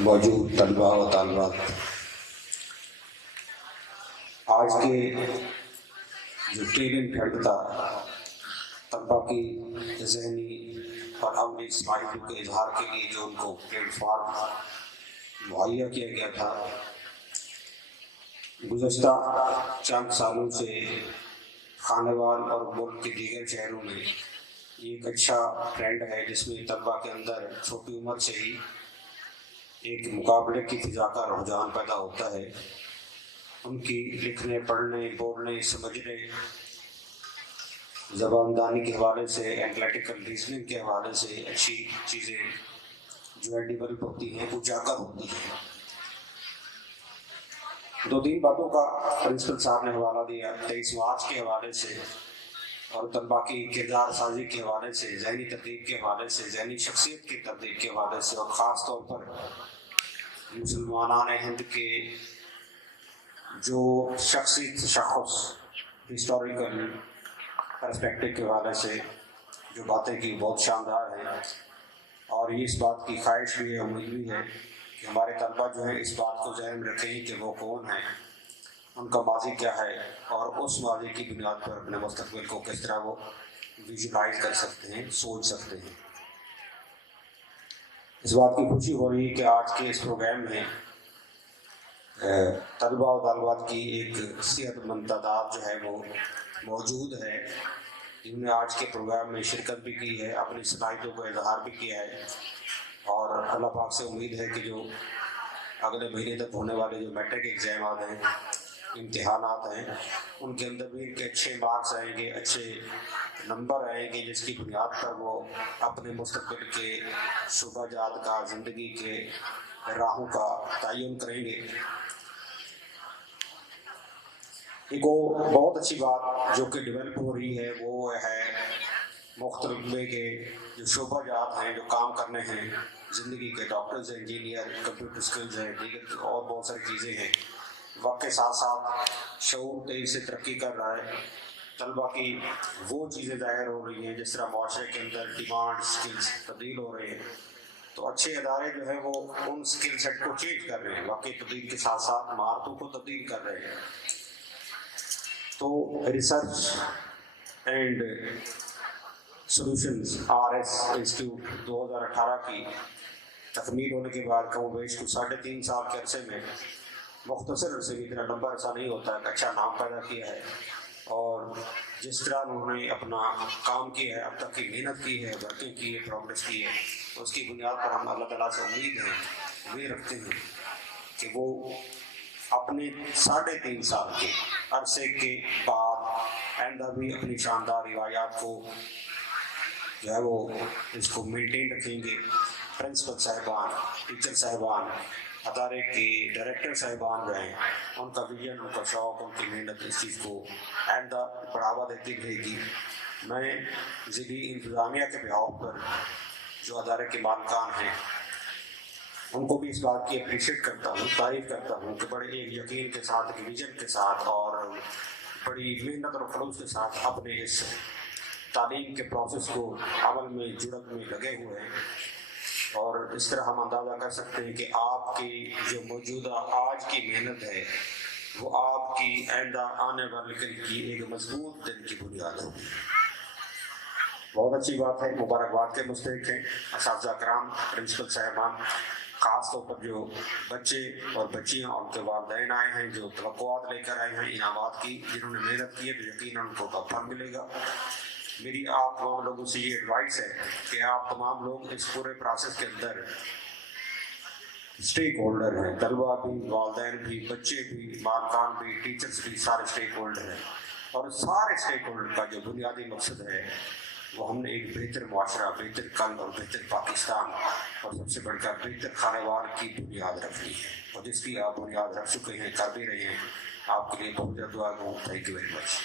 موجود طلباء و طالبات، آج کے جو ٹریننگ فیلڈ تھا طلباء کی ذہنی اور عملی صلاحیتوں کے اظہار کے لیے جو ان کو پلیٹ فارم مہیا کیا گیا تھا، گزشتہ چند سالوں سے خانوال اور ملک کے دیگر شہروں میں یہ ایک اچھا ٹرینڈ ہے جس میں طلباء کے اندر چھوٹی عمر سے ہی ایک مقابلے کی فضا کا رجحان پیدا ہوتا ہے۔ ان کی لکھنے، پڑھنے، بولنے، سمجھنے، زبان دانی کے حوالے سے، اینالیٹیکل ریزننگ کے حوالے سے اچھی چیزیں جو ہے ڈیولپ ہوتی ہیں، اجاگر ہوتی ہیں۔ دو تین باتوں کا پرنسپل صاحب نے حوالہ دیا 23 مارچ کے حوالے سے اور طلباء کی کردار سازی کے حوالے سے، ذہنی ترتیب کے حوالے سے، ذہنی شخصیت کی ترتیب کے حوالے سے، اور خاص طور پر مسلمانان ہند کے جو شخصی تشخص ہسٹوریکل پرسپیکٹو کے حوالے سے جو باتیں کی بہت شاندار ہیں، اور یہ اس بات کی خواہش بھی ہے، امید بھی ہے کہ ہمارے طلباء جو ہیں اس بات کو ذہن میں رکھیں کہ وہ کون ہیں، ان کا ماضی کیا ہے، اور اس ماضی کی بنیاد پر اپنے مستقبل کو کس طرح وہ ویژولائز کر سکتے ہیں، سوچ سکتے ہیں۔ اس بات کی خوشی ہو رہی ہے کہ آج کے اس پروگرام میں طلباء و طالبات کی ایک صحت مند تعداد جو ہے وہ موجود ہے، جن نے آج کے پروگرام میں شرکت بھی کی ہے، اپنی صلاحیتوں کو اظہار بھی کیا ہے، اور اللہ پاک سے امید ہے کہ جو اگلے مہینے تک ہونے والے جو میٹرک ایگزامات ہیں، امتحانات ہیں، ان کے اندر بھی ان کے اچھے مارکس آئیں گے، اچھے نمبر آئیں گے، جس کی بنیاد پر وہ اپنے مستقبل کے شعبہ جات کا، زندگی کے راہوں کا تعین کریں گے۔ ایک بہت اچھی بات جو کہ ڈیولپ ہو رہی ہے وہ ہے مختلف کے جو شعبہ جات ہیں، جو کام کرنے ہیں زندگی کے، ڈاکٹرز ہیں، انجینئر، کمپیوٹر سکلز ہیں، دیگر اور بہت ساری چیزیں ہیں۔ وقت کے ساتھ ساتھ شعور تیزی سے ترقی کر رہا ہے، طلباء کی وہ چیزیں ظاہر ہو رہی ہیں، جس طرح معاشرے کے اندر ڈیمانڈ سکلز تبدیل ہو رہے ہیں، تو اچھے ادارے جو ہیں وہ ان سکل سیٹ کو چینج کر رہے ہیں، واقعی تبدیل کے ساتھ ساتھ مہارتوں کو تبدیل کر رہے ہیں۔ تو research and solutions RS institute 2018 کی تکمیل ہونے کے بعد کم و بیش 3.5 سال کے عرصے میں مختصر عرصے میں، اتنا لمبا عرصہ نہیں ہوتا، ایک اچھا نام پیدا کیا ہے، اور جس طرح انہوں نے اپنا کام کیا ہے، اب تک کی محنت کی ہے، ورکنگ کی ہے، پروگرس کی ہے، اس کی بنیاد پر ہم اللہ تعالیٰ سے امید رکھتے ہیں کہ وہ اپنے 3.5 سال کے عرصے کے بعد آئندہ بھی اپنی شاندار روایات کو جو ہے وہ اس کو مینٹین رکھیں گے۔ پرنسپل صاحبان، ٹیچر صاحبان، ادارے کے ڈائریکٹر صاحبان جو ہیں، ان کا ویژن، ان کا شوق، ان کی محنت اس چیز کو آئندہ بڑھاوا دیتی رہے گی۔ میں ضلعی انتظامیہ کے بہاؤ پر جو ادارے کے مالکان ہیں ان کو بھی اس بات کی اپریشیٹ کرتا ہوں، تعریف کرتا ہوں کہ بڑے ایک یقین کے ساتھ، ایک ویژن کے ساتھ اور بڑی محنت اور خلوص کے ساتھ اپنے اس تعلیم کے پروسیس کو عمل میں جڑت میں لگے ہوئے ہیں، اور اس طرح ہم اندازہ کر سکتے ہیں کہ آپ کی جو موجودہ آج کی محنت ہے وہ آپ کی آئندہ آنے والے کل کی ایک مضبوط دن کی بنیاد ہوگی۔ بہت اچھی بات ہے، مبارکباد کے مستحق ہیں اساتذہ کرام، پرنسپل صاحبان، خاص طور پر جو بچے اور بچیاں اور ان کے والدین آئے ہیں، جو توقعات لے کر آئے ہیں انعامات کی، جنہوں نے محنت کی ہے، تو یقیناً ان کو پھل ملے گا۔ میری آپ تمام لوگوں سے یہ ایڈوائس ہے کہ آپ تمام لوگ اس پورے پروسیس کے اندر اسٹیک ہولڈر ہیں، طلباء بھی، والدین بھی، بچے بھی، مالکان بھی، ٹیچرز بھی، سارے اسٹیک ہولڈر ہیں، اور سارے اسٹیک ہولڈر کا جو بنیادی مقصد ہے وہ ہم نے ایک بہتر معاشرہ، بہتر کل اور بہتر پاکستان، اور سب سے بڑھ کر بہتر خانوار کی بنیاد رکھنی ہے، اور جس کی آپ بنیاد رکھ چکے ہیں، کر بھی رہے ہیں۔ آپ کے لیے بہت زیادہ دعا گو۔ Thank you very much.